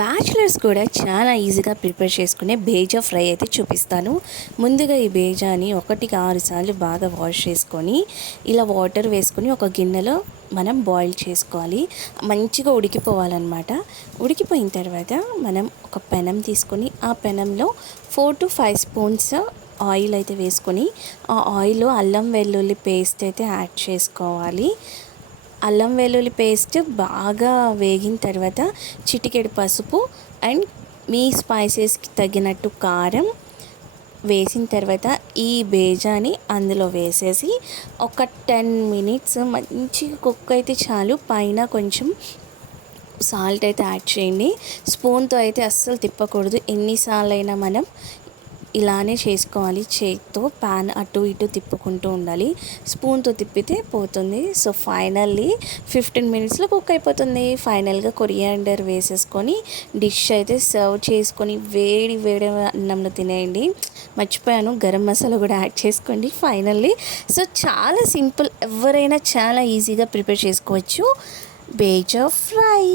Bachelors కూడా చాలా ఈజీగా ప్రిపేర్ చేసుకునే బేజా ఫ్రై అయితే చూపిస్తాను. ముందుగా ఈ బేజాని ఒకటికి ఆరు సార్లు బాగా వాష్ చేసుకొని ఇలా వాటర్ వేసుకొని ఒక గిన్నెలో మనం బాయిల్ చేసుకోవాలి. మంచిగా ఉడికిపోవాలన్నమాట. ఉడికిపోయిన తర్వాత మనం ఒక పెనం తీసుకొని ఆ పెనంలో four to five spoons oil అయితే వేసుకొని ఆ ఆయిల్ అల్లం వెల్లుల్లి పేస్ట్ అయితే యాడ్ చేసుకోవాలి. అల్లం వెల్లుల్లి పేస్ట్ బాగా వేగిన తర్వాత చిటికెడు పసుపు అండ్ మీ స్పైసెస్కి తగినట్టు కారం వేసిన తర్వాత ఈ బేజాని అందులో వేసేసి ఒక టెన్ మినిట్స్ మంచి కుక్ అయితే చాలు. పైన కొంచెం సాల్ట్ అయితే యాడ్ చేయండి. స్పూన్తో అయితే అస్సలు తిప్పకూడదు. ఎన్నిసార్లు అయినా మనం ఇలానే చేసుకోవాలి. చేతితో ప్యాన్ అటు ఇటు తిప్పుకుంటూ ఉండాలి. స్పూన్తో తిప్పితే పోతుంది. సో ఫైనల్లీ ఫిఫ్టీన్ మినిట్స్లో కుక్ అయిపోతుంది. ఫైనల్గా కొరియాండర్ వేసేసుకొని డిష్ అయితే సర్వ్ చేసుకొని వేడి వేడి అన్నంలో తినేయండి. మర్చిపోయాను. గరం మసాలా కూడా యాడ్ చేసుకోండి. ఫైనల్లీ సో చాలా సింపుల్. ఎవరైనా చాలా ఈజీగా ప్రిపేర్ చేసుకోవచ్చు. బేజా ఫ్రై.